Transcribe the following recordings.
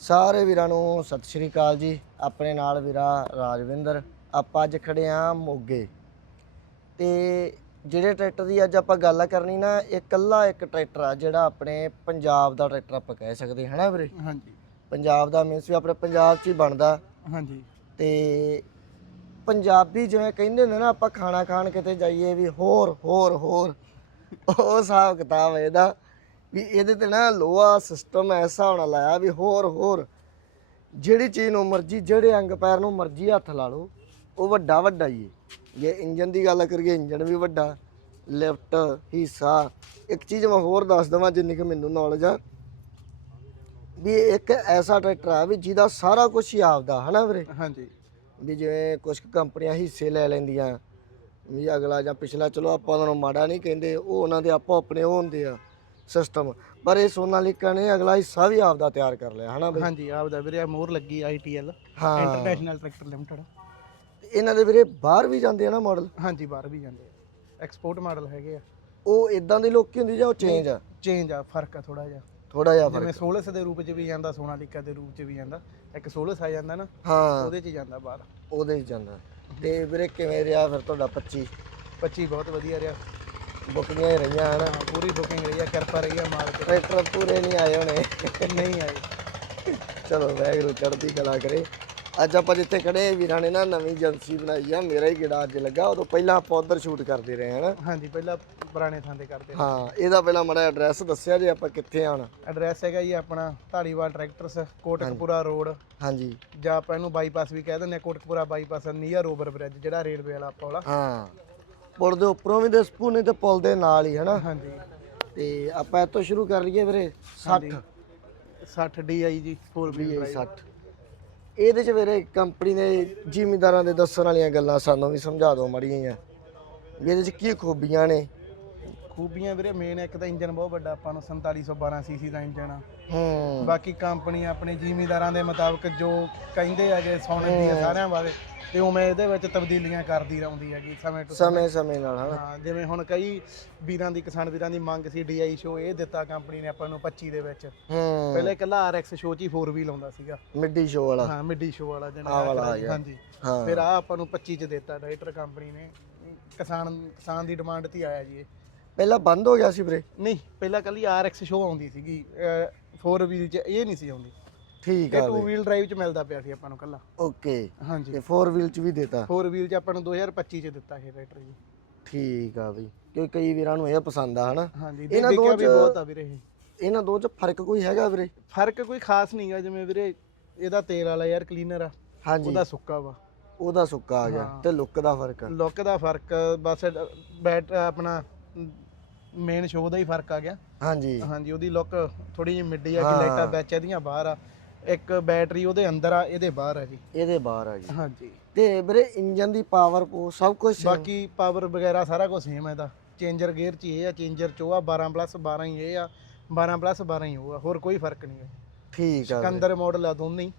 ਸਾਰੇ ਵੀਰਾਂ ਨੂੰ ਸਤਿ ਸ਼੍ਰੀ ਅਕਾਲ ਜੀ। ਆਪਣੇ ਨਾਲ ਵੀਰਾ ਰਾਜਵਿੰਦਰ। ਆਪਾਂ ਅੱਜ ਖੜੇ ਆ ਮੋਗੇ। ਤੇ ਜਿਹੜੇ ਟਰੈਕਟਰ ਦੀ ਅੱਜ ਆਪਾਂ ਗੱਲ ਕਰਨੀ ਨਾ ਇਹ ਇਕੱਲਾ ਇੱਕ ਟਰੈਕਟਰ ਆ ਜਿਹੜਾ ਆਪਣੇ ਪੰਜਾਬ ਦਾ ਟਰੈਕਟਰ ਆਪਾਂ ਕਹਿ ਸਕਦੇ ਹਾਂ ਹਨਾ ਵੀਰੇ? ਹਾਂਜੀ। ਪੰਜਾਬ ਦਾ ਮੀਨਸ ਵੀ ਆਪਣੇ ਪੰਜਾਬ 'ਚ ਹੀ ਬਣਦਾ। ਹਾਂਜੀ। ਤੇ ਪੰਜਾਬੀ ਜਿਵੇਂ ਕਹਿੰਦੇ ਹੁੰਦੇ ਨਾ ਆਪਾਂ ਖਾਣਾ ਖਾਣ ਕਿਤੇ ਜਾਈਏ ਵੀ ਹੋਰ ਹੋਰ ਹੋਰ। ਉਹ ਹਿਸਾਬ ਕਿਤਾਬ ਇਹਦਾ। ਵੀ ਇਹਦੇ ਤੇ ਨਾ ਲੋਹਾ ਸਿਸਟਮ ਐਸਾ ਹੋਣਾ ਲਾਇਆ ਵੀ ਹੋਰ ਹੋਰ। ਜਿਹੜੀ ਚੀਜ਼ ਨੂੰ ਮਰਜ਼ੀ ਜਿਹੜੇ ਅੰਗ ਪੈਰ ਨੂੰ ਮਰਜ਼ੀ ਹੱਥ ਲਾ ਲਓ ਉਹ ਵੱਡਾ ਵੱਡਾ ਹੀ ਹੈ। ਜੇ ਇੰਜਨ ਦੀ ਗੱਲ ਕਰੀਏ ਇੰਜਨ ਵੀ ਵੱਡਾ। ਲਿਫਟ ਹਿੱਸਾ ਇੱਕ ਚੀਜ਼ ਮੈਂ ਹੋਰ ਦੱਸ ਦਵਾਂ ਜਿੰਨੀ ਕਿ ਮੈਨੂੰ ਨੌਲੇਜ ਆ। ਵੀ ਇੱਕ ਐਸਾ ਟਰੈਕਟਰ ਆ ਵੀ ਜਿਹਦਾ ਸਾਰਾ ਕੁਝ ਹੀ ਆਪਦਾ ਹਨਾ ਵੀਰੇ? ਹਾਂਜੀ। ਵੀ ਜਿਵੇਂ ਕੁਝ ਕੰਪਨੀਆਂ ਹਿੱਸੇ ਲੈ ਲੈਂਦੀਆਂ ਵੀ ਅਗਲਾ ਜਾਂ ਪਿਛਲਾ ਚਲੋ ਆਪਾਂ ਉਹਨਾਂ ਨੂੰ ਮਾੜਾ ਨਹੀਂ ਕਹਿੰਦੇ ਉਹ ਉਹਨਾਂ ਦੇ ਆਪੋ ਆਪਣੇ ਉਹ ਹੁੰਦੇ ਆ। ਸਿਸਟਮ ਪਰ ਇਹ ਸੋਨਾਲੀਕਾ ਨੇ ਅਗਲਾ ਹਿੱਸਾ ਵੀ ਆਪਦਾ ਤਿਆਰ ਕਰ ਲਿਆ ਹਨਾ ਬਈ? ਹਾਂਜੀ ਆਪਦਾ ਵੀਰੇ ਮੋਹਰ ਲੱਗੀ ਆਈਟੀਐਲ ਹਾਂ। ਇੰਟਰਨੈਸ਼ਨਲ ਟਰੈਕਟਰ ਲਿਮਟਿਡ ਇਹਨਾਂ ਦੇ ਵੀਰੇ ਬਾਹਰ ਵੀ ਜਾਂਦੇ ਆ ਨਾ ਮਾਡਲ ਹਾਂਜੀ ਬਾਹਰ ਵੀ ਜਾਂਦੇ ਆ। ਐਕਸਪੋਰਟ ਮਾਡਲ ਹੈਗੇ ਆ। ਉਹ ਇਦਾਂ ਦੀ ਲੋਕੀ ਹੁੰਦੀ ਜਾਂ ਉਹ ਚੇਂਜ ਆ? ਚੇਂਜ ਆ ਫ਼ਰਕ ਆ ਥੋੜਾ ਜਿਹਾ। ਥੋੜਾ ਜਿਹਾ ਜਿਵੇਂ ਫ਼ਰਕ ਸੋਲਸ ਦੇ ਰੂਪ 'ਚ ਵੀ ਜਾਂਦਾ ਸੋਨਾਲੀਕਾ ਦੇ ਰੂਪ 'ਚ ਵੀ ਜਾਂਦਾ। ਇੱਕ ਸੋਲਸ ਆ ਜਾਂਦਾ ਨਾ ਹਾਂ। ਉਹਦੇ 'ਚ ਜਾਂਦਾ ਬਾਹਰ। ਉਹਦੇ ਹੀ ਜਾਂਦਾ। ਤੇ ਵੀਰੇ ਕਿਵੇਂ ਰਿਹਾ ਫਿਰ ਤੁਹਾਡਾ 25 25 ਬਹੁਤ ਵਧੀਆ ਰਿਹਾ। ਬੁਕਿੰਗਾਂ ਹੀ ਰਹੀਆਂ ਹਨ। ਹਾਂ, ਪੂਰੀ ਬੁਕਿੰਗ ਰਹੀ ਆ ਕਿਰਪਾ ਰਹੀ ਆ ਮਾਲਕ ਟਰੈਕਟਰ ਪੂਰੇ ਨਹੀਂ ਆਏ ਹੋਣੇ। ਦੀ ਨਹੀਂ ਆਈ ਚਲੋ ਵਾਹਿਗੁਰੂ ਚੜ੍ਹਦੀ ਕਲਾ ਕਰੇ। ਅੱਜ ਆਪਾਂ ਜਿੱਥੇ ਖੜੇ ਆ, ਵੀਰਾਂ ਨੇ ਨਾ ਨਵੀਂ ਏਜੰਸੀ ਬਣਾਈ ਆ ਮੇਰਾ ਹੀ ਗੇੜਾ ਅੱਜ ਲੱਗਾ। ਉਦੋਂ ਪਹਿਲਾਂ ਆਪਾਂ ਉਧਰ ਸ਼ੂਟ ਕਰਦੇ ਰਹੇ ਹਨਾ। ਹਾਂਜੀ ਪਹਿਲਾਂ ਪੁਰਾਣੇ ਥਾਂ ਤੇ ਕਰਦੇ ਹਾਂ ਇਹਦਾ ਪਹਿਲਾਂ ਮਾੜਾ ਐਡਰੈਸ ਦੱਸਿਆ ਜੇ ਆਪਾਂ ਕਿੱਥੇ ਆਣਾ ਐਡਰੈਸ ਹੈਗਾ ਜੀ ਆਪਣਾ ਢਾਲੀਵਾਲ ਟਰੈਕਟਰਸ ਕੋਟਕਪੂਰਾ ਰੋਡ। ਹਾਂਜੀ। ਜਾਂ ਆਪਾਂ ਇਹਨੂੰ ਬਾਈਪਾਸ ਵੀ ਕਹਿ ਦਿੰਦੇ ਆ Kotkapura bypass near over bridge ਜਿਹੜਾ ਰੇਲਵੇ ਵਾਲਾ ਆਪਾਂ ਵਾਲਾ। ਹਾਂ। ਪੁਲ ਦੇ ਉੱਪਰੋਂ ਵੀ ਦਸਪੂ ਨਹੀਂ ਤੇ ਪੁਲ ਦੇ ਨਾਲ ਹੀ ਹਨਾ? ਹਾਂਜੀ। ਤੇ ਆਪਾਂ ਇੱਥੋਂ ਸ਼ੁਰੂ ਕਰ ਲਈਏ ਵੀਰੇ 60 60 DI ਜੀ 4 ਵੀ ਵੀਲ 60 ਇਹਦੇ ਚ ਵੀਰੇ ਕੰਪਨੀ ਦੇ ਜ਼ਿਮੀਂਦਾਰਾਂ ਦੇ ਦੱਸਣ ਵਾਲੀਆਂ ਗੱਲਾਂ ਸਾਨੂੰ ਵੀ ਸਮਝਾ ਦਿਓ ਮੜੀਆਂ ਇਹਦੇ ਚ ਕੀ ਖੂਬੀਆਂ ਨੇ ਖੂਬੀਆਂ ਵੀਰੇ ਮੇਨ ਇੱਕ ਤਾਂ ਇੰਜਨ ਬਹੁਤ ਵੱਡਾ ਆਪਾਂ ਨੂੰ 4712 ਸੀਸੀ ਦਾ ਇੰਜਨ ਆ। ਹੂੰ। ਬਾਕੀ ਕੰਪਨੀ ਆਪਣੇ ਜ਼ਿਮੀਂਦਾਰਾਂ ਦੇ ਮੁਤਾਬਕ ਜੋ ਕਹਿੰਦੇ ਹੈਗੇ ਸੋਨੇ ਦੀ ਸਾਰਿਆਂ ਬਾਰੇ ਤੇ ਉਵੇਂ ਇਹਦੇ ਵਿੱਚ ਤਬਦੀਲੀਆਂ ਕਰਦੀ ਰਹਿੰਦੀ ਹੈਗੀ ਸਮੇਂ ਤੋਂ ਸਮੇਂ। ਸਮੇਂ ਨਾਲ ਹਨਾ? ਹਾਂ ਜਿਵੇਂ ਹੁਣ ਕਈ ਵੀਰਾਂ ਦੀ ਕਿਸਾਨ ਵੀਰਾਂ ਦੀ ਮੰਗ ਸੀ DI ਸ਼ੋ ਇਹ ਦਿੱਤਾ ਕੰਪਨੀ ਨੇ ਆਪਾਂ ਨੂੰ 25 ਦੇ ਵਿੱਚ। ਹੂੰ। ਪਹਿਲੇ ਇਕੱਲਾ RX ਸ਼ੋ 'ਚ ਹੀ 4 ਵੀਲ ਆਉਂਦਾ ਸੀਗਾ। ਮਿੱਡੀ ਸ਼ੋ ਵਾਲਾ। ਹਾਂ ਮਿੱਡੀ ਸ਼ੋ ਵਾਲਾ ਜਿਹੜਾ। ਹਾਂਜੀ। ਫਿਰ ਆ ਆਪਾਂ ਨੂੰ 25 ਚ ਦਿੱਤਾ ਡਾਇਰੈਕਟਰ ਕੰਪਨੀ ਨੇ। ਕਿਸਾਨ ਕਿਸਾਨ ਦੀ ਡਿਮਾਂਡ ਤੇ ਆਇਆ ਜੀ ਇਹ। ਪਹਿਲਾਂ ਬੰਦ ਹੋ ਗਿਆ ਸੀ ਵੀਰੇ? ਨਹੀਂ ਪਹਿਲਾਂ ਕੱਲੀ RX ਸ਼ੋ ਆਉਂਦੀ ਸੀਗੀ 4 ਵੀਲ ਚ ਇਹ ਨਹੀਂ ਸੀ ਆਉਂਦੀ। ਠੀਕ ਆ 2 ਬਈ ਵੀਲ ਡਰਾਈਵ ਚ ਮਿਲਦਾ ਪਿਆ ਸੀ ਆਪਾਂ ਨੂੰ ਕੱਲਾ ਓਕੇ ਹਾਂਜੀ। ਤੇ 4 ਵੀਲ ਚ ਵੀ ਦੇਤਾ। 4 ਵੀਲ ਚ ਆਪਾਂ ਨੂੰ 2025 ਚ ਦਿੱਤਾ ਇਹ ਟਰੈਕਟਰ ਜੀ। ਠੀਕ ਆ ਬਈ। ਕਿਉਂਕਿ ਕਈ ਵੀਰਾਂ ਨੂੰ ਇਹ ਪਸੰਦ ਆ ਹਨਾ? ਇਹਨਾਂ ਦੋ ਚ- ਬਹੁਤ ਆ ਵੀਰੇ ਇਹ। ਇਹਨਾਂ ਦੋ ਚ ਫ਼ਰਕ ਕੋਈ ਹੈਗਾ ਵੀਰੇ? ਫ਼ਰਕ ਕੋਈ ਖਾਸ ਨਹੀਂਗਾ ਜਿਵੇਂ ਵੀਰੇ ਇਹਦਾ ਤੇਲ ਵਾਲਾ ਯਾਰ ਕਲੀਨਰ ਆ ਹਾਂਜੀ। ਉਹਦਾ ਸੁੱਕਾ ਵਾ। ਉਹਦਾ ਸੁੱਕਾ ਆ ਗਿਆ ਹਾਂ। ਤੇ ਲੁੱਕ ਦਾ ਫ਼ਰਕ ਲੁੱਕ ਦਾ ਫ਼ਰਕ ਬਸ ਬੈਟ ਆਪਣਾ ਮੇਨ ਸ਼ੋ ਦਾ ਹੀ ਫ਼ਰਕ ਆ ਗਿਆ। ਹਾਂਜੀ। ਹਾਂਜੀ ਉਹਦੀ ਲੁੱਕ ਥੋੜੀ ਜਿਹੀ ਮਿੱਡੀ ਆ। ਕਿ ਲਾਈਟਾਂ ਵਿੱਚ ਇਹਦੀਆਂ ਬਾਹਰ ਆ। ਇੱਕ ਬੈਟਰੀ ਉਹਦੇ ਅੰਦਰ ਆ ਇਹਦੇ ਬਾਹਰ ਆ ਜੀ। ਇਹਦੇ ਬਾਹਰ ਆ ਗਈ ਹਾਂਜੀ। ਤੇ ਵੀਰੇ ਇੰਜਨ ਦੀ ਪਾਵਰ ਪੋ ਸਭ ਕੁਝ ਬਾਕੀ ਪਾਵਰ ਵਗੈਰਾ ਸਾਰਾ ਕੁਝ ਸੇਮ ਹੈ ਇਹਦਾ। ਚੇਂਜਰ ਗੇਅਰ ਚ ਇਹ ਆ ਚੇਂਜਰ ਚ ਉਹ ਆ 12 ਪਲੱਸ 12 ਹੀ ਇਹ ਆ 12 ਪਲੱਸ 12 ਹੀ ਆ ਹੋਰ ਕੋਈ ਫ਼ਰਕ ਨਹੀਂ ਹੈ ਠੀਕ ਆ। ਸਿਕੰਦਰ ਮਾਡਲ ਆ ਦੋਨੇ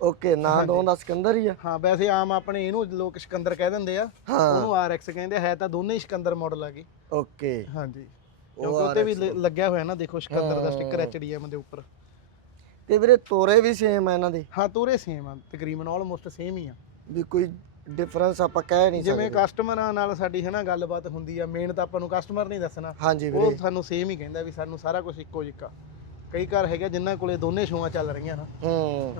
ਓਕੇ ਨਾਂ ਦੋ ਦਾ ਸਿਕੰਦਰ ਹੀ ਆ? ਹਾਂ ਵੈਸੇ ਆਮ ਆਪਣੇ ਇਹਨੂੰ ਲੋਕ ਸਿਕੰਦਰ ਕਹਿ ਦਿੰਦੇ ਆ। ਉਹਨੂੰ RX ਕਹਿੰਦੇ ਹੈ ਤਾਂ ਦੋਨੇ ਹੀ ਸਿਕੰਦਰ ਮਾਡਲ ਆ ਗਏ ਓਕੇ। ਹਾਂਜੀ। ਕਿਉਂਕਿ ਉੱਤੇ ਵੀ ਲ- ਲੱਗਿਆ ਹੋਇਆ ਨਾ ਦੇਖੋ ਸਿਕੰਦਰ ਦਾ ਸਟicker। HDM ਦੇ ਉੱਪਰ। ਤੇ ਵੀਰੇ ਤੋਰੇ ਵੀ ਸੇਮ ਆ ਇਹਨਾਂ ਦੇ। ਹਾਂ ਤੂਰੇ ਸੇਮ ਆ ਤਕਰੀਬਨ ਆਲਮੋਸਟ ਸੇਮ ਹੀ ਆ। ਵੀ ਕੋਈ ਡਿਫਰੈਂਸ ਆਪਾਂ ਕਹਿ ਨਹੀਂ ਜਿਵੇਂ ਸਕਦੇ। ਕਸਟਮਰਾਂ ਨਾਲ ਸਾਡੀ ਹੈ ਨਾ ਗੱਲਬਾਤ ਹੁੰਦੀ ਆ ਮੇਨ ਤਾਂ ਆਪਾਂ ਨੂੰ ਕਸਟਮਰ ਨਹੀਂ ਦੱਸਣਾ। ਹਾਂਜੀ ਉਹ ਵੀਰੇ। ਸਾਨੂੰ ਸੇਮ ਹੀ ਕਹਿੰਦਾ ਵੀ ਸਾਨੂੰ ਸਾਰਾ ਕੁਝ ਇੱਕੋ ਜਿਹਾ ਕਈ ਘਰ ਹੈਗੇ ਜਿਨ੍ਹਾਂ ਕੋਲੇ ਦੋਨੇ ਸ਼ੋਆਂ ਚੱਲ ਰਹੀਆਂ ਨਾ। ਹੂੰ।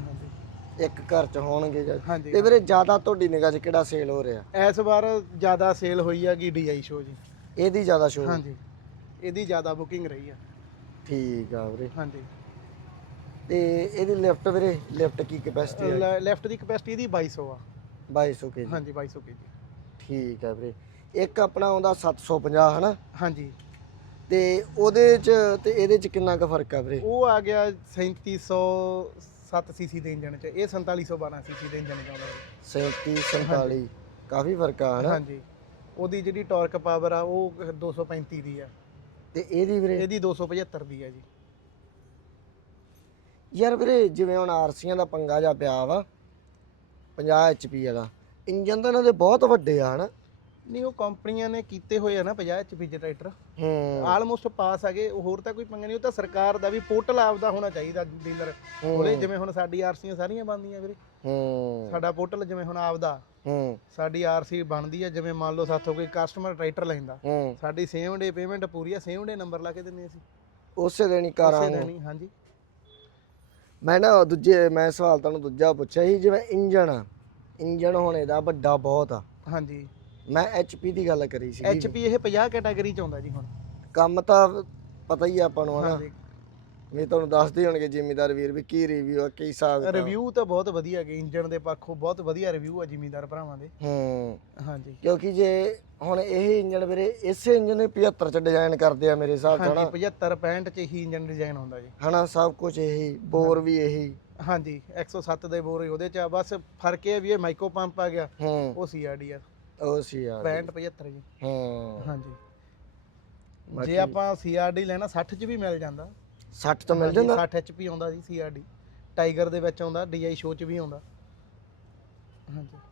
ਇੱਕ ਘਰ ਚ ਹੋਣਗੇ ਜਾਂ ਹਾਂਜੀ। ਤੇ ਵੀਰੇ ਜ਼ਿਆਦਾ ਤੁਹਾਡੀ ਨਿਗਾਹ 'ਚ ਕਿਹੜਾ ਸੇਲ ਹੋ ਰਿਹਾ? ਇਸ ਵਾਰ ਜ਼ਿਆਦਾ ਸੇਲ ਹੋਈ ਆ ਕਿ DI ਸ਼ੋ ਜੀ। ਇਹਦੀ ਜ਼ਿਆਦਾ ਸ਼ੋ ਹਾਂਜੀ। ਇਹਦੀ ਜ਼ਿਆਦਾ ਬੁਕਿੰਗ ਰਹੀ ਆ। ਠੀਕ ਆ ਵੀਰੇ। ਹਾਂਜੀ। ਤੇ ਇਹਦੀ ਲਿਫਟ ਵੀਰੇ ਲਿਫਟ ਕੀ ਕੈਪੈਸਿਟੀ ਹੈ ਲੈਫਟ ਦੀ ਕਪੈਸਿਟੀ ਇਹਦੀ 2200 ਆ। 2200 ਕੇਜੀ ਹਾਂਜੀ 2200 ਕੇਜੀ ਠੀਕ ਆ ਵੀਰੇ। ਇੱਕ ਆਪਣਾ ਆਉਂਦਾ 750 ਹਨਾ? ਹਾਂਜੀ। ਤੇ ਉਹਦੇ ਚ ਤੇ ਇਹਦੇ ਚ ਕਿੰਨਾ ਕੁ ਫ਼ਰਕ ਆ ਵੀਰੇ? ਉਹ ਆ ਗਿਆ 3707 ਸੀਸੀ ਦੇ ਇੰਜਨ ਚ। ਇਹ 4712 ਸੀਸੀ ਦੇ ਇੰਜਨ ਚ ਆਉਂਦਾ ਜੀ। 37 47 ਕਾਫੀ ਫ਼ਰਕ ਆ ਹਨਾ? ਹਾਂਜੀ। ਉਹਦੀ ਜਿਹੜੀ ਟਾਰਕ ਪਾਵਰ ਆ ਉਹ 235 ਦੀ ਆ। ਤੇ ਇਹਦੀ ਵੀਰੇ? ਇਹਦੀ 275 ਦੀ ਆ ਜੀ। ਯਾਰ ਵੀਰੇ ਜਿਵੇਂ ਹੁਣ ਆਰਸੀਆਂ ਦਾ ਪੰਗਾ ਜਾ ਪਿਆ ਵਾ 50 ਐਚਪੀ ਵਾਲਾ ਇੰਜਨ ਤਾਂ ਇਹਨਾਂ ਦੇ ਬਹੁਤ ਵੱਡੇ ਆ ਹਨਾ? ਨਹੀਂ ਉਹ ਕੰਪਨੀਆਂ ਨੇ ਕੀਤੇ ਹੋਏ ਆ ਨਾ 50 ਐਚਪੀ ਦੇ ਟਰੈਕਟਰ ਹੂੰ। ਆਲਮੋਸਟ ਪਾਸ ਹੈਗੇ ਉਹ ਹੋਰ ਤਾਂ ਕੋਈ ਪੰਗਾ ਨਹੀਂ ਉਹ ਤਾਂ ਸਰਕਾਰ ਦਾ ਵੀ ਪੋਰਟਲ ਆਪਦਾ ਹੋਣਾ ਚਾਹੀਦਾ ਡੀਲਰ ਉਹਦੇ ਜਿਵੇਂ ਹੁਣ ਸਾਡੀ ਆਰਸੀਆਂ ਸਾਰੀਆਂ ਬਣਦੀਆਂ ਵੀਰੇ। ਹੂੰ। ਸਾਡਾ ਪੋਰਟਲ ਜਿਵੇਂ ਹੁਣ ਆਪਦਾ ਹੂੰ। ਸਾਡੀ ਆਰਸੀ ਬਣਦੀ ਹੈ ਜਿਵੇਂ ਮੰਨ ਲਓ ਸਾਥੋਂ ਕੋਈ ਕਸਟਮਰ ਟਰੈਕਟਰ ਲੈਂਦਾ। ਹੂੰ। ਸਾਡੀ ਸੇਮ ਡੇ ਪੇਮੈਂਟ ਪੂਰੀ ਆ ਸੇਮ ਡੇ ਨੰਬਰ ਲਾ ਕੇ ਦਿੰਦੇ ਅਸੀਂ। ਉਸੇ ਦਿਨ ਹੀ ਉਸੇ ਕਰਾਂ ਦਿਨ ਹੀ ਹਾਂਜੀ। ਮੈਂ ਨਾ ਦੂਜੇ ਮੈਂ ਸਵਾਲ ਤੁਹਾਨੂੰ ਦੂਜਾ ਪੁੱਛਿਆ ਸੀ ਜਿਵੇਂ ਇੰਜਣ ਆ। ਇੰਜਣ ਹੁਣ ਇਹਦਾ ਵੱਡਾ ਬਹੁਤ ਆ। ਹਾਂਜੀ। ਮੈਂ ਐਚਪੀ ਦੀ ਗੱਲ ਕਰੀ ਸੀ। ਐਚਪੀ ਇਹ 50 ਕੈਟਾਗਰੀ ਚ ਆਉਂਦਾ ਜੀ ਹੁਣ। ਕੰਮ ਤਾਂ ਪਤਾ ਹੀ ਆ ਆਪਾਂ ਨੂੰ ਹਨਾ? ਵੀ ਤੁਹਾਨੂੰ ਦੱਸਦੇ ਹੋਣਗੇ ਜ਼ਿਮੀਦਾਰ ਵੀਰ ਵੀ ਕੀ ਰਿਵਿਊ ਆ ਕੀ ਹਿਸਾਬ। ਰਿਵਿਊ ਤਾਂ ਬਹੁਤ ਵਧੀਆ ਹੈਗੇ ਇੰਜਨ ਦੇ ਪੱਖੋਂ ਬਹੁਤ ਵਧੀਆ ਰਿਵਿਊ ਆ ਜ਼ਿਮੀਂਦਾਰ ਭਰਾਵਾਂ ਦੇ। ਹੂੰ। ਹਾਂਜੀ। ਕਿਉਂਕਿ ਜੇ ਹੁਣ ਇਹ ਇੰਜਣ ਵੀਰੇ ਇਸੇ ਇੰਜਣ ਨੇ 75 ਚ ਡਿਜ਼ਾਈਨ ਕਰਦੇ ਆ ਮੇਰੇ ਹਿਸਾਬ ਨਾਲ ਹਾਂਜੀ 75 65 ਚ ਹੀ ਇੰਜਨ ਡਿਜ਼ਾਈਨ ਹੁੰਦਾ ਜੀ। ਹਨਾ ਸਭ ਕੁਝ ਇਹੀ ਬੋਰ ਵੀ ਇਹੀ। ਹਾਂਜੀ 107 ਦੇ ਬੋਰ ਉਹਦੇ ਚ ਬਸ ਫ਼ਰਕ ਇਹ ਵੀ ਇਹ ਮਾਈਕੋ ਪੰਪ ਆ ਗਿਆ ਉਹ ਸੀਆਰਡੀ ਆ। ਉਹ ਸੀ ਯਾਰ 65 75 ਜੀ। ਹੂੰ। ਹਾਂਜੀ। ਜੇ ਆਪਾਂ ਸੀਆਰਡੀ ਲੈਣਾ 60 ਚ ਵੀ ਮਿਲ ਜਾਂਦਾ। 60 ਤੋਂ ਮਿਲ ਜਾਂਦਾ। 60 HP ਆਉਂਦਾ ਜੀ ਸੀਆਰਡੀ ਟਾਈਗਰ ਦੇ ਵਿੱਚ ਆਉਂਦਾ ਡੀਆਈ ਸ਼ੋ ਚ ਵੀ ਆਉਂਦਾ। ਹਾਂਜੀ।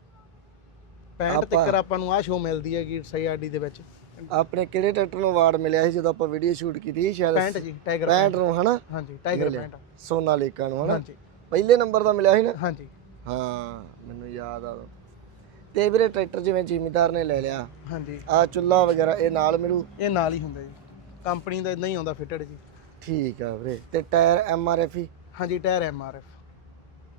65 ਤੱਕ ਆਪਾਂ ਨੂੰ ਆਹ ਸ਼ੋ ਮਿਲਦੀ ਹੈਗੀ ਸੀਆਰਡੀ ਦੇ ਵਿੱਚ। ਆਪਣੇ ਕਿਹੜੇ ਟਰੈਕਟਰ ਨੂੰ ਅਵਾਰਡ ਮਿਲਿਆ ਸੀ ਜਦੋਂ ਆਪਾਂ ਵੀਡੀਓ ਸ਼ੂਟ ਕੀਤੀ ਸੀ ਸ਼ਾਇਦ 65 ਜੀ ਟਾਈਗਰ 65 ਨੂੰ ਹਨਾ? ਹਾਂਜੀ ਟਾਈਗਰ ਮਿਲਿਆ। 65 ਸੋਨਾਲੀਕਾ ਨੂੰ ਹਨਾ? ਹਾਂਜੀ। ਪਹਿਲੇ ਨੰਬਰ ਦਾ ਮਿਲਿਆ ਸੀ ਨਾ? ਹਾਂਜੀ। ਹਾਂ ਮੈਨੂੰ ਯਾਦ ਆ ਤੇ ਵੀਰੇ ਟਰੈਕਟਰ ਜਿਵੇਂ ਜ਼ਿਮੀਦਾਰ ਨੇ ਲੈ ਲਿਆ। ਹਾਂਜੀ। ਆ ਚੁੱਲਾ ਵਗੈਰਾ ਇਹ ਨਾਲ ਮਿਲੂ? ਇਹ ਨਾਲ ਹੀ ਹੁੰਦਾ ਜੀ। ਕੰਪਨੀ ਦਾ ਇਦਾਂ ਹੀ ਆਉਂਦਾ ਫਿਟਡ ਜੀ। ਠੀਕ ਆ ਵੀਰੇ। ਤੇ ਟਾਇਰ ਐਮਆਰਐਫ ਹੀ? ਹਾਂਜੀ ਟਾਇਰ ਐਮਆਰਐਫ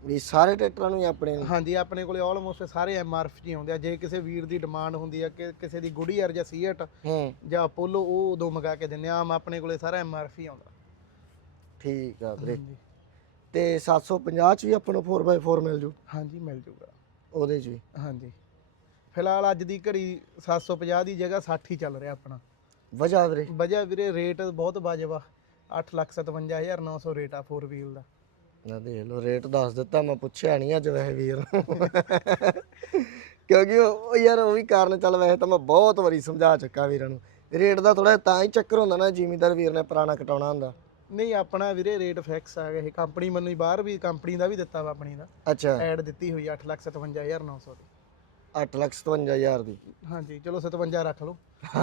ਵੀ ਸਾਰੇ ਟਰੈਕਟਰਾਂ ਨੂੰ ਹੀ ਆਪਣੇ ਨੂੰ? ਹਾਂਜੀ ਆਪਣੇ ਕੋਲੇ ਆਲਮੋਸਟ ਸਾਰੇ ਐਮਆਰਐਫ ਜੀ ਆਉਂਦੇ ਆ। ਜੇ ਕਿਸੇ ਵੀਰ ਦੀ ਡਿਮਾਂਡ ਹੁੰਦੀ ਆ ਕਿ ਕਿਸੇ ਦੀ ਗੁਡੀਅਰ ਜਾਂ ਸੀਟ ਹੂੰ। ਜਾਂ ਅਪੋਲੋ ਉਹ ਉਦੋਂ ਮੰਗਾ ਕੇ ਦਿੰਨੇ ਆ। ਆਮ ਆਪਣੇ ਕੋਲੇ ਸਾਰਾ ਐਮਆਰਐਫ ਹੀ ਆਉਂਦਾ। ਠੀਕ ਆ ਵੀਰੇ। ਹਾਂਜੀ। ਤੇ 750 ਚ ਵੀ ਆਪਾਂ ਨੂੰ 4x4 ਮਿਲ ਜੂ? ਹਾਂਜੀ ਮਿਲ ਜੂਗਾ। ਉਹਦੇ ਚ ਵੀ? ਹਾਂਜੀ। ਫਿਲਹਾਲ ਅੱਜ ਦੀ ਘੜੀ 750 ਦੀ ਜਗ੍ਹਾ 60 ਹੀ ਚੱਲ ਰਿਹਾ ਆਪਣਾ। ਵਜਾ ਵੀਰੇ? ਵਜ੍ਹਾ ਵੀਰੇ ਰੇਟ ਬਹੁਤ ਵਾਜਬ ਆ। 857900 ਰੇਟ ਆ 4 ਵੀਲ ਦਾ। ਨਾ ਦੇਖ ਲੋ ਰੇਟ ਦੱਸ ਦਿੱਤਾ ਮੈਂ ਪੁੱਛਿਆ ਨਹੀਂ ਅੱਜ ਵੈਸੇ ਵੀਰ ਨੂੰ। ਕਿਉਂਕਿ ਉਹ ਉਹ ਯਾਰ ਉਹ ਵੀ ਕਾਰਨ ਚੱਲ ਵੈਸੇ ਤਾਂ ਮੈਂ ਬਹੁਤ ਵਾਰੀ ਸਮਝਾ ਚੁੱਕਾ ਵੀਰਾਂ ਨੂੰ। ਰੇਟ ਦਾ ਥੋੜਾ ਤਾਂ ਹੀ ਚੱਕਰ ਹੁੰਦਾ ਨਾ ਜ਼ਿਮੀਦਾਰ ਵੀਰ ਨੇ ਪੁਰਾਣਾ ਕਟਾਉਣਾ ਹੁੰਦਾ। ਨਹੀਂ ਆਪਣਾ ਵੀਰੇ ਰੇਟ ਫਿਕਸ ਆ ਗਿਆ ਇਹ। ਕੰਪਨੀ ਮੈਨੂੰ ਹੀ ਬਾਹਰ ਵੀ ਕੰਪਨੀ ਦਾ ਵੀ ਦਿੱਤਾ ਵਾ ਆਪਣੀ ਦਾ। ਅੱਛਾ। ਐਡ ਦਿੱਤੀ ਹੋਈ 857900 ਦੀ। 857000 ਦੀ। ਹਾਂਜੀ ਚਲੋ 57 ਰੱਖ ਲਓ।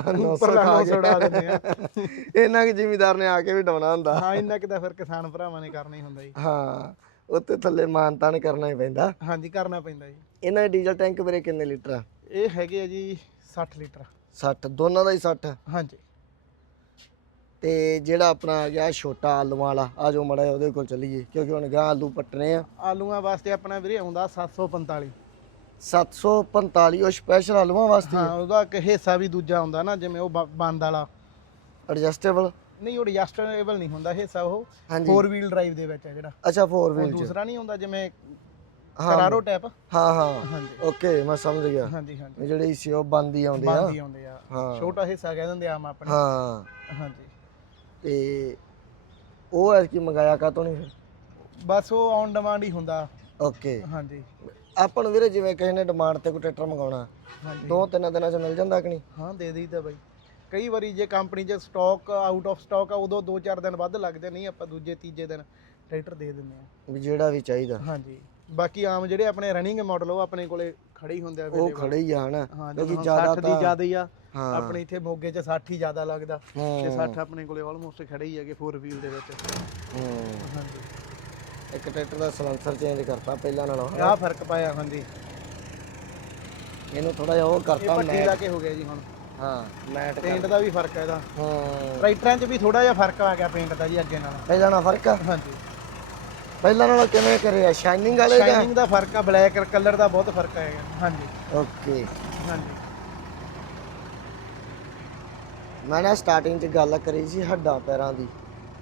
900 ਉੱਪਰਲਾ ਖਾ 900 ਉਡਾ ਦਿੰਦੇ ਆ। ਇਹਨਾਂ ਕਿ ਜ਼ਿਮੀਦਾਰ ਨੇ ਆ ਕੇ ਵੀ ਡਾਉਣਾ ਹੁੰਦਾ। ਹਾਂ ਇੰਨਾ ਕਿ ਤਾਂ ਫਿਰ ਕਿਸਾਨ ਭਰਾਵਾਂ ਨੇ ਕਰਨਾ ਹੀ ਹੁੰਦਾ ਜੀ। ਹਾਂ ਉੱਤੇ ਥੱਲੇ ਮਾਨਤਾਨ ਕਰਨਾ ਹੀ ਪੈਂਦਾ। ਹਾਂਜੀ ਕਰਨਾ ਪੈਂਦਾ ਜੀ। ਇਹਨਾਂ ਦੇ ਡੀਜ਼ਲ ਟੈਂਕ ਵੀਰੇ ਕਿੰਨੇ ਲੀਟਰ ਆ? ਇਹ ਹੈਗੇ ਆ ਜੀ 60 ਲੀਟਰ। 60 ਦੋਨਾਂ ਦਾ ਹੀ 60 ਹਾਂਜੀ। ਤੇ ਜਿਹੜਾ ਆਪਣਾ ਆ ਗਿਆ ਛੋਟਾ ਆਲੂਆਂ ਵਾਲਾ ਆ ਜੋ ਮੜਾ ਉਹਦੇ ਕੋਲ ਚੱਲੀਏ ਕਿਉਂਕਿ ਹੁਣ ਗਾਂ ਆਲੂ ਪੱਟਣੇ ਆ। ਆਲੂਆਂ ਵਾਸਤੇ ਆਪਣਾ ਵੀਰੇ ਆਉਂਦਾ 745 745 ਉਹ ਸਪੈਸ਼ਲ ਆਲੂਆਂ ਵਾਸਤੇ। ਹਾਂ ਉਹਦਾ ਇੱਕ ਹਿੱਸਾ ਵੀ ਦੂਜਾ ਹੁੰਦਾ ਨਾ ਜਿਵੇਂ ਉਹ ਬੰਦ ਵਾਲਾ। ਐਡਜਸਟੇਬਲ ਨਹੀਂ ਉਹ ਐਡਜਸਟੇਬਲ ਨਹੀਂ ਹੁੰਦਾ ਹਿੱਸਾ ਉਹ। ਹਾਂਜੀ। 4 ਵੀਲ ਡਰਾਈਵ ਦੇ ਵਿੱਚ ਹੈ ਜਿਹੜਾ। ਅੱਛਾ 4 ਉਹ ਵੀਲ ਦੂਸਰਾ ਨਹੀਂ ਹੁੰਦਾ ਜਿਵੇਂ ਕਰਾਰੋ ਟੈਪ ਹਾਂ ਹਾਂ। ਓਕੇ ਮੈਂ ਸਮਝ ਗਿਆ। ਹਾਂਜੀ ਹਾਂਜੀ। ਜਿਹੜੇ ਸੀ ਉਹ ਬੰਦ ਹੀ ਆਉਂਦੇ ਆ। ਬੰਦ ਹੀ ਆਉਂਦੇ ਆ। ਹਾਂ। ਛੋਟਾ ਹਿੱਸਾ ਕਹਿ ਦਿੰਦੇ ਆਮ ਆਪਣੇ। ਹਾਂ। ਹਾਂਜੀ। ਤੇ ਉਹ ਐ ਕੀ ਮੰਗਾਇਆ ਕਾ ਤੋਂ ਨਹੀਂ ਫਿਰ? ਬਸ ਉਹ ਔਨ ਡਿਮਾਂਡ ਹੀ ਹੁੰਦਾ। ਓਕੇ ਹਾਂਜੀ। ਆਪਾਂ ਨੂੰ ਵੀਰੇ ਜਿਵੇਂ ਕਿਸੇ ਨੇ ਡਿਮਾਂਡ ਤੇ ਕੋਈ ਟਰੈਕਟਰ ਮੰਗਾਉਣਾ ਹਾਂਜੀ। ਦੋ ਤਿੰਨ ਦਿਨਾਂ ਚ ਮਿਲ ਜਾਂਦਾ ਕਿ ਨਹੀਂ? ਹਾਂ ਦੇ ਦੇਈਦਾ ਬਾਈ। ਕਈ ਵਾਰੀ ਜੇ ਕੰਪਨੀ 'ਚ ਸਟਾਕ ਆਊਟ ਆਫ ਸਟਾਕ ਆ ਉਦੋਂ 2-4 ਦਿਨ ਵੱਧ ਲੱਗਦੇ ਨਹੀਂ ਆਪਾਂ ਦੂਜੇ ਤੀਜੇ ਦਿਨ ਟਰੈਕਟਰ ਦੇ ਦਿੰਦੇ ਆ ਵੀ ਜਿਹੜਾ ਵੀ ਚਾਹੀਦਾ। ਹਾਂਜੀ। ਬਾਕੀ ਆਮ ਜਿਹੜੇ ਆਪਣੇ ਰਨਿੰਗ ਮਾਡਲ ਉਹ ਆਪਣੇ ਕੋਲੇ ਖੜੇ ਹੀ ਹੁੰਦੇ ਆ ਉਹ। ਖੜੇ ਹੀ ਆ ਹਨਾ। ਕਿਉਂਕਿ ਜ਼ਿਆਦਾ 60 ਦੀ ਜ਼ਿਆਦਾ ਹੀ। ਆ ਆਪਣੇ ਇੱਥੇ ਮੋਗੇ 'ਚ 60 ਹੀ ਜ਼ਿਆਦਾ ਲੱਗਦਾ। ਤੇ ਹੂੰ। 60 ਆਪਣੇ ਕੋਲੇ ਆਲਮੋਸਟ ਖੜੇ ਹੀ ਹੈਗੇ 4 ਵੀਲ ਦੇ ਵਿੱਚ। ਹੂੰ। ਹਾਂਜੀ। ਇੱਕ ਟਰੈਕਟਰ ਦਾ ਸਲੈਂਸਰ ਚੇਂਜ ਕਰਤਾ ਪਹਿਲਾਂ ਨਾਲੋਂ। ਆਹ ਫ਼ਰਕ ਪਾਇਆ ਹਾਂਜੀ। ਇਹਨੂੰ ਥੋੜਾ ਜਿਹਾ ਉਹ ਇਹ ਕਰਤਾ ਪੱਟੀ ਮੈਂ ਲਾ ਕੇ ਹੋ ਗਿਆ ਜੀ ਹੁਣ। ਹਾਂ ਮੈਟ ਪੇਂਟ ਦਾ ਵੀ ਫ਼ਰਕ ਹੈ ਇਹਦਾ। ਹੂੰ। ਟਰੈਕਟਰਾਂ 'ਚ ਵੀ ਥੋੜਾ ਜਿਹਾ ਫ਼ਰਕ ਆ ਗਿਆ ਪੇਂਟ ਦਾ ਜੀ ਅੱਗੇ ਨਾਲ। ਪਹਿਲਾਂ ਨਾਲ ਫ਼ਰਕ ਆ? ਹਾਂਜੀ। ਪਹਿਲਾਂ ਨਾਲੋਂ ਕਿਵੇਂ ਕਰਿਆ? ਸ਼ਾਈਨਿੰਗ ਵਾਲੇ ਦਾ ਸ਼ਾਈਨਿੰਗ ਦਾ ਫ਼ਰਕ ਆ ਬਲੈਕ ਕਲਰ ਦਾ ਬਹੁਤ ਫ਼ਰਕ ਆਏਗਾ ਹਾਂਜੀ। ਓਕੇ ਹਾਂਜੀ। ਮੈਂ ਨਾ ਸਟਾਰਟਿੰਗ 'ਚ ਗੱਲ ਕਰੀ ਸੀ ਹੱਡਾਂ ਪੈਰਾਂ ਦੀ।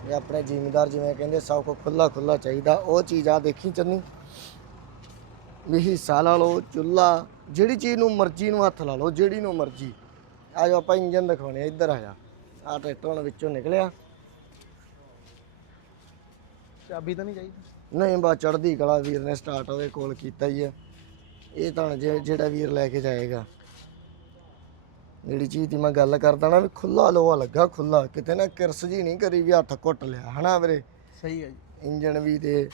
ਇਹ ਆਪਣੇ ਜ਼ਿਮੀਦਾਰ ਜਿਵੇਂ ਕਹਿੰਦੇ ਸਭ ਕੋ ਖੁੱਲਾ ਖੁੱਲਾ ਚਾਹੀਦਾ। ਉਹ ਚੀਜ਼ ਆ ਦੇਖੀ ਚੰਨੀ? ਵੀ ਹਿੱਸਾ ਲਾ ਲਓ ਚੁੱਲਾ ਜਿਹੜੀ ਚੀਜ਼ ਨੂੰ ਮਰਜ਼ੀ ਨੂੰ ਹੱਥ ਲਾ ਲਓ ਜਿਹੜੀ ਨੂੰ ਮਰਜ਼ੀ। ਆ ਜਾਓ ਆਪਾਂ ਇੰਜਨ ਦਿਖਾਉਣੇ ਆ ਇੱਧਰ ਆ ਜਾ। ਆ ਟਰੈਕਟਰ ਹੁਣ ਵਿੱਚੋਂ ਨਿਕਲਿਆ। ਚਾਬੀ ਤਾਂ ਨਹੀਂ ਚਾਹੀਦੀ? ਨਹੀਂ ਬਾ ਚੜਦੀ ਕਲਾ ਵੀਰ ਨੇ ਸਟਾਰਟ ਉਹਦੇ ਕੋਲ ਕੀਤਾ ਹੀ ਆ। ਇਹ ਤਾਂ ਜੇ- ਜਿਹੜਾ ਵੀਰ ਲੈ ਕੇ ਜਾਏਗਾ। ਜਿਹੜੀ ਚੀਜ਼ ਦੀ ਮੈਂ ਗੱਲ ਕਰਦਾ ਨਾ ਵੀ ਖੁੱਲਾ ਲੋਹਾ ਲੱਗਾ ਖੁੱਲਾ ਕਿਤੇ ਨਾ ਕਿਰਸ ਜੀ ਨਹੀਂ ਕਰੀ ਵੀ ਹੱਥ ਘੁੱਟ ਲਿਆ ਹਨਾ ਵੀਰੇ? ਸਹੀ ਹੈ ਜੀ। ਇੰਜਨ ਵੀ ਤੇ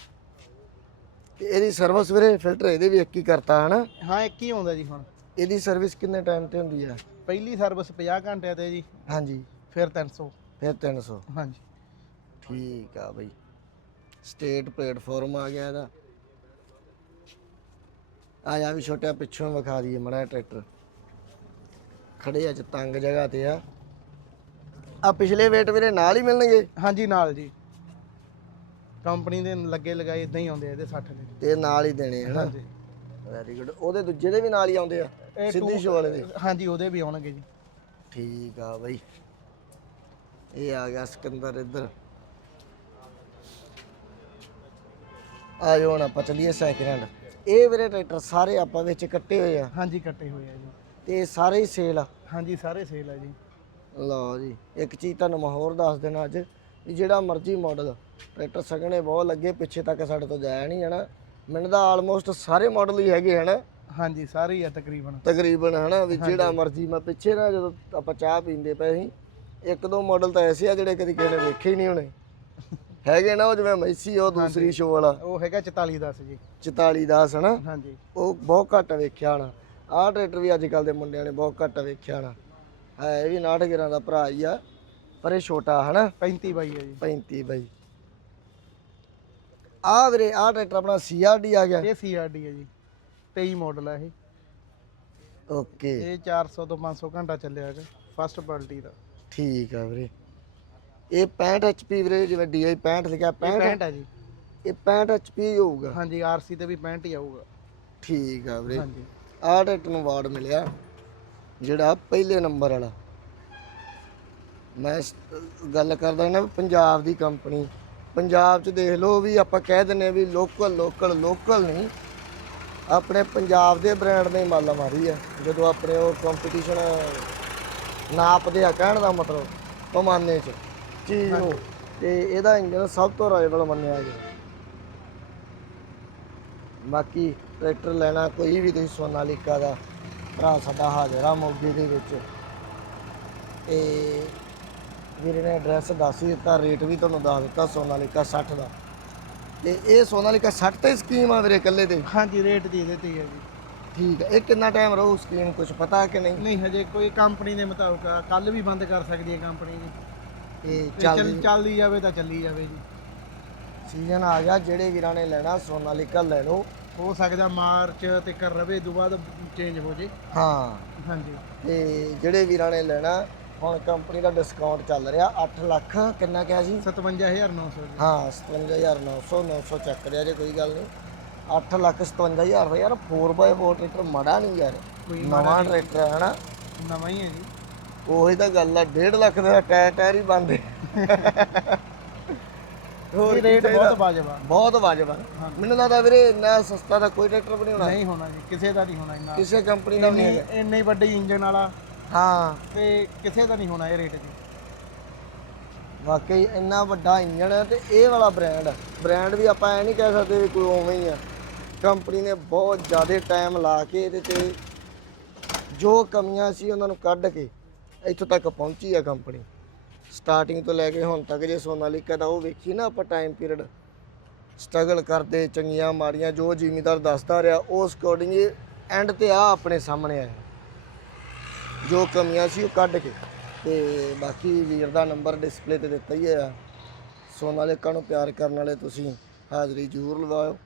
ਤੇ ਇਹਦੀ ਸਰਵਿਸ ਵੀਰੇ ਫਿਲਟਰ ਇਹਦੇ ਵੀ ਇੱਕ ਹੀ ਕਰਤਾ ਹਨਾ? ਹਾਂ ਇੱਕ ਹੀ ਆਉਂਦਾ ਜੀ ਹੁਣ। ਇਹਦੀ ਸਰਵਿਸ ਕਿੰਨੇ ਟਾਈਮ ਤੇ ਹੁੰਦੀ ਆ ਪਹਿਲੀ ਸਰਵਿਸ 50 ਘੰਟਿਆਂ ਤੇ ਜੀ। ਹਾਂਜੀ। ਫਿਰ 300 ਫਿਰ 300 ਹਾਂਜੀ। ਠੀਕ ਆ ਬਈ। ਸਟੇਟ ਪਲੇਟਫਾਰਮ ਆ ਗਿਆ ਇਹਦਾ। ਆ ਜਾ ਵੀ ਛੋਟਿਆ ਪਿੱਛੋਂ ਵਿਖਾ ਦਈਏ ਮੜਾ ਟਰੈਕਟਰ ਖੜੇ ਅੱਜ ਤੰਗ ਜਗ੍ਹਾ ਤੇ ਆ। ਆ ਪਿਛਲੇ ਵੇਟ ਵੀਰੇ ਨਾਲ ਹੀ ਮਿਲਣਗੇ? ਹਾਂਜੀ ਨਾਲ ਜੀ। ਕੰਪਨੀ ਦੇ ਲੱਗੇ ਲਗਾਏ ਇਦਾਂ ਹੀ ਆਉਂਦੇ ਆ ਇਹਦੇ 60 ਦੇ। ਤੇ ਨਾਲ ਹੀ ਦੇਣੇ ਹਨਾ ਹਾਂਜੀ। ਵੈਰੀ ਗੁੱਡ ਉਹਦੇ ਦੂਜੇ ਦੇ ਵੀ ਨਾਲ ਹੀ ਆਉਂਦੇ ਆ? ਇਹ ਸਿੱਧੀ ਸ਼ੋ ਵਾਲੇ ਦੇ? ਹਾਂਜੀ ਉਹਦੇ ਵੀ ਆਉਣਗੇ ਜੀ। ਠੀਕ ਆ ਬਈ। ਇਹ ਆ ਗਿਆ ਸਿਕੰਦਰ ਇੱਧਰ। ਆ ਜਾਓ ਹੁਣ ਆਪਾਂ ਚੱਲੀਏ ਸੈਕਿੰਡ ਹੈਂਡ ਇਹ ਵੀਰੇ ਟਰੈਕਟਰ ਸਾਰੇ ਆਪਾਂ ਵਿੱਚ ਕੱਟੇ ਹੋਏ ਆ। ਹਾਂਜੀ ਕੱਟੇ ਹੋਏ ਆ ਜੀ। ਤੇ ਸਾਰੇ ਹੀ ਸੇਲ ਆ। ਹਾਂਜੀ ਸਾਰੇ ਸੇਲ ਆ ਜੀ। ਲਓ ਜੀ ਇੱਕ ਚੀਜ਼ ਤੁਹਾਨੂੰ ਮੈਂ ਹੋਰ ਦੱਸ ਦੇਣਾ ਅੱਜ ਵੀ ਜਿਹੜਾ ਮਰਜ਼ੀ ਮਾਡਲ ਟਰੈਕਟਰ ਸਗਣੇ ਬਹੁਤ ਲੱਗੇ ਪਿੱਛੇ ਤੱਕ ਸਾਡੇ ਤੋਂ ਜਾਇਆ ਨਹੀਂ ਜਾਣਾ। ਮੈਨੂੰ ਤਾਂ ਆਲਮੋਸਟ ਸਾਰੇ ਮਾਡਲ ਹੀ ਹੈਗੇ ਹਨ? ਹਾਂਜੀ ਸਾਰੇ ਹੀ ਆ ਤਕਰੀਬਨ। ਤਕਰੀਬਨ ਹਨਾ? ਵੀ ਜਿਹੜਾ ਮਰਜ਼ੀ ਮੈਂ ਪਿੱਛੇ ਨਾ ਜਦੋਂ ਆਪਾਂ ਚਾਹ ਪੀਂਦੇ ਪਏ ਸੀ ਇੱਕ ਦੋ ਮਾਡਲ ਤਾਂ ਐਸੇ ਆ ਜਿਹੜੇ ਕਦੀ ਕਿਸੇ ਨੇ ਵੇਖੇ ਹੀ ਨਹੀਂ ਹੋਣੇ। ਹੈਗੇ ਨਾ ਉਹ ਜਿਵੇਂ ਮੈਸੀ ਉਹ ਦੂਸਰੀ ਸ਼ੋ ਵਾਲਾ। ਉਹ ਹੈਗਾ 44 10 ਜੀ। 44 10 ਹਨਾ? ਹਾਂਜੀ। ਉਹ ਬਹੁਤ ਘੱਟ ਵੇਖਿਆ ਹੋਣਾ। ਆਹ ਟਰੈਕਟਰ ਵੀ ਅੱਜ ਕੱਲ ਦੇ ਮੁੰਡਿਆਂ ਨੇ ਬਹੁਤ ਘੱਟ ਵੇਖਿਆ ਹੋਣਾ। ਹੈ ਇਹ ਵੀ 69 ਗਿਰਾਂ ਦਾ ਭਰਾ ਹੀ ਆ ਪਰ ਇਹ ਛੋਟਾ ਹਨਾ? 35 ਬਾਈ ਆ ਜੀ। 35 ਬਾਈ। ਆ ਵੀਰੇ ਆ ਟਰੈਕਟਰ ਆਪਣਾ ਸੀਆਰਡੀ ਆ ਗਿਆ। ਇਹ ਸੀਆਰਡੀ ਹੈ ਜੀ। 23 ਮਾਡਲ ਆ ਇਹ। ਓਕੇ। ਇਹ 400 ਤੋਂ 500 ਘੰਟਾ ਚੱਲਿਆ ਹੈਗਾ ਫਸਟ ਕੁਆਲਿਟੀ ਦਾ। ਠੀਕ ਆ ਵੀਰੇ। ਇਹ 65 HP ਵੀਰੇ ਜਿਵੇਂ DI 65 ਲਿਖਿਆ ਇਹ 65 65 ਆ ਜੀ। ਇਹ 65 HP ਹੀ ਹੋਊਗਾ। ਹਾਂਜੀ ਆਰਸੀ ਤੇ ਵੀ 65 ਹੀ ਆਊਗਾ। ਠੀਕ ਆ ਵੀਰੇ। ਹਾਂਜੀ। ਆਹ ਟਰੈਕਟਰ ਨੂੰ ਅਵਾਰਡ ਮਿਲਿਆ, ਜਿਹੜਾ ਪਹਿਲੇ ਨੰਬਰ ਵਾਲਾ। ਮੈਂ ਸ- ਗੱਲ ਕਰਦਾ ਨਾ ਵੀ ਪੰਜਾਬ ਦੀ ਕੰਪਨੀ ਪੰਜਾਬ 'ਚ ਦੇਖ ਲਓ ਵੀ ਆਪਾਂ ਕਹਿ ਦਿੰਨੇ ਵੀ ਲੋਕਲ ਲੋਕਲ ਲੋਕਲ ਨਹੀਂ। ਆਪਣੇ ਪੰਜਾਬ ਦੇ ਬ੍ਰਾਂਡ ਨੇ ਮਾਲਾ ਮਾਰੀ ਆ, ਜਦੋਂ ਆਪਣੇ ਉਹ ਕੰਪੀਟੀਸ਼ਨ ਨਾਪਦੇ ਆ ਕਹਿਣ ਦਾ ਮਤਲਬ, ਪਮਾਨੇ 'ਚ। ਚੀਜ਼ ਨੂੰ, ਤੇ ਇਹਦਾ ਇੰਜਨ ਸਭ ਤੋਂ ਰਾਇਬਲ ਮੰਨਿਆ ਗਿਆ। ਬਾਕੀ ਟਰੈਕਟਰ ਲੈਣਾ ਕੋਈ ਵੀ ਤੁਸੀਂ ਸੋਨਾਲੀਕਾ ਦਾ ਭਰਾ ਸਾਡਾ ਹਾਜ਼ਰ ਆ ਮੋਗੇ ਦੇ ਵਿੱਚ। ਤੇ ਵੀਰੇ ਨੇ ਐਡਰੈਸ ਦੱਸ ਹੀ ਦਿੱਤਾ ਰੇਟ ਵੀ ਤੁਹਾਨੂੰ ਦੱਸ ਦਿੱਤਾ ਸੋਨਾਲੀਕਾ 60 ਦਾ। ਤੇ ਇਹ ਸੋਨਾਲੀਕਾ 60 ਤੇ ਸਕੀਮ ਆ ਵੀਰੇ ਇਕੱਲੇ ਤੇ? ਹਾਂਜੀ ਰੇਟ ਦੀ ਇਹਦੇ ਤੇ ਹੀ ਹੈ ਜੀ। ਠੀਕ ਹੈ ਇਹ ਕਿੰਨਾ ਟਾਈਮ ਰਹੂ ਸਕੀਮ ਕੁਝ ਪਤਾ ਕਿ ਨਹੀਂ? ਨਹੀਂ ਹਜੇ ਕੋਈ ਕੰਪਨੀ ਦੇ ਮੁਤਾਬਕ ਕੱਲ ਵੀ ਬੰਦ ਕਰ ਸਕਦੀ ਹੈ ਕੰਪਨੀ ਜੀ। ਇਹ ਚੱਲ ਚੱਲਦੀ ਜਾਵੇ ਤਾਂ ਚੱਲੀ ਜਾਵੇ ਜੀ। ਸੀਜ਼ਨ ਆ ਗਿਆ ਜਿਹੜੇ ਵੀਰਾਂ ਨੇ ਲੈਣਾ ਸੋਨਾਲੀਕਾ ਲੈ ਲਓ। ਹੋ ਸਕਦਾ ਮਾਰਚ ਤੇ ਕਰ ਰਵੇ ਤੋਂ ਬਾਅਦ ਚੇਂਜ ਹੋ ਜੇ। ਹਾਂ। ਹਾਂਜੀ। ਤੇ ਜਿਹੜੇ ਵੀਰਾਂ ਨੇ ਲੈਣਾ ਹੁਣ ਕੰਪਨੀ ਦਾ ਡਿਸਕਾਊਂਟ ਚੱਲ ਰਿਹਾ 8 ਲੱਖ ਕਿੰਨਾ ਕਿਹਾ ਸੀ? 57900 ਜੀ ਹਾਂ 57900 900 ਚੱਕ ਰਿਹਾ ਜੇ ਕੋਈ ਗੱਲ ਨਹੀਂ। 8 ਲੱਖ 57000 ਦਾ ਯਾਰ 4x4 ਟਰੈਕਟਰ ਮੜਾ ਨਹੀਂ ਯਾਰ। ਕੋਈ ਨਵਾਂ ਟਰੈਕਟਰ ਹੈ ਹਨਾ? ਨਵਾਂ ਹੀ ਹੈ ਜੀ। ਉਹੀ ਤਾਂ ਗੱਲ ਆ 1.5 ਲੱਖ ਦਾ ਟਾਇਰ ਟਾਇਰ ਹੀ ਬੰਦੇ ਹੋਰ ਰੇਟ ਬਹੁਤ? ਵਾਜਬ ਆ। ਬਹੁਤ ਵਾਜਬ ਆ। ਮੈਨੂੰ ਲੱਗਦਾ ਵੀਰੇ ਇੰਨਾ ਸਸਤਾ ਦਾ ਕੋਈ ਟਰੈਕਟਰ ਵੀ ਨਹੀਂ ਹੋਣਾ। ਨਹੀਂ ਹੋਣਾ ਜੀ ਕਿਸੇ ਦਾ ਨਹੀਂ ਹੋਣਾ ਇੰਨਾ। ਕਿਸੇ ਕੰਪਨੀ ਦਾ ਨਹੀਂ ਹੈਗਾ। ਇੰਨੀ ਵੱਡੀ ਇੰਜਨ ਵਾਲਾ। ਹਾਂ। ਤੇ ਕਿਸੇ ਦਾ ਨਹੀਂ ਹੋਣਾ ਇਹ ਰੇਟ ਜੀ। ਵਾਕਈ ਇੰਨਾ ਵੱਡਾ ਇੰਜਣ ਹੈ ਤੇ ਇਹ ਵਾਲਾ ਬ੍ਰਾਂਡ ਬ੍ਰਾਂਡ ਵੀ ਆਪਾਂ ਐ ਨਹੀਂ ਕਹਿ ਸਕਦੇ ਵੀ ਕੋਈ ਉਵੇਂ ਹੀ ਆ। ਕੰਪਨੀ ਨੇ ਬਹੁਤ ਜ਼ਿਆਦਾ ਟਾਈਮ ਲਾ ਕੇ ਇਹਦੇ ਤੇ ਜੋ ਕਮੀਆਂ ਸੀ ਉਹਨਾਂ ਨੂੰ ਕੱਢ ਕੇ ਇੱਥੋਂ ਤੱਕ ਪਹੁੰਚੀ ਆ ਕੰਪਨੀ ਸਟਾਰਟਿੰਗ ਤੋਂ ਲੈ ਕੇ ਹੁਣ ਤੱਕ ਜੇ ਸੋਨਾਲੀਕਾ ਦਾ ਉਹ ਵੇਖੀ ਨਾ ਆਪਾਂ ਟਾਈਮ ਪੀਰੀਅਡ ਸਟਰਗਲ ਕਰਦੇ ਚੰਗੀਆਂ ਮਾੜੀਆਂ ਜੋ ਜ਼ਿਮੀਦਾਰ ਦੱਸਦਾ ਰਿਹਾ ਉਸ ਅਕੋਰਡਿੰਗ ਐਂਡ ਤੇ ਆ ਆਪਣੇ ਸਾਹਮਣੇ ਆਇਆ। ਜੋ ਕਮੀਆਂ ਸੀ ਉਹ ਕੱਢ ਕੇ ਤੇ ਬਾਕੀ ਵੀਰ ਦਾ ਨੰਬਰ ਡਿਸਪਲੇ ਤੇ ਦਿੱਤਾ ਹੀ ਹੈ ਸੋਨਾਲੀਕਾ ਨੂੰ ਪਿਆਰ ਕਰਨ ਵਾਲੇ ਤੁਸੀਂ ਹਾਜ਼ਰੀ ਜ਼ਰੂਰ ਲਵਾਓ।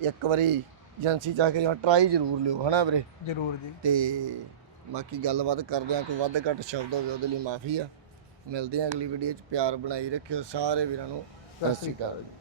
ਇੱਕ ਵਾਰੀ ਏਜੰਸੀ ਜਾ ਕੇ ਟਰਾਈ ਜ਼ਰੂਰ ਲਿਓ ਹਨਾ ਵੀਰੇ? ਜ਼ਰੂਰ ਜੀ। ਤੇ ਬਾਕੀ ਗੱਲਬਾਤ ਕਰਦੇ ਆ ਕੋਈ ਵੱਧ ਘੱਟ ਸ਼ਬਦ ਹੋਵੇ ਉਹਦੇ ਲਈ ਮਾਫੀ ਆ। ਮਿਲਦੇ ਆ ਅਗਲੀ ਵੀਡੀਓ 'ਚ। ਪਿਆਰ ਬਣਾਈ ਰੱਖਿਓ ਸਾਰੇ ਵੀਰਾਂ ਨੂੰ। ਸਤਿ ਸ਼੍ਰੀ ਅਕਾਲ। ਜੀ।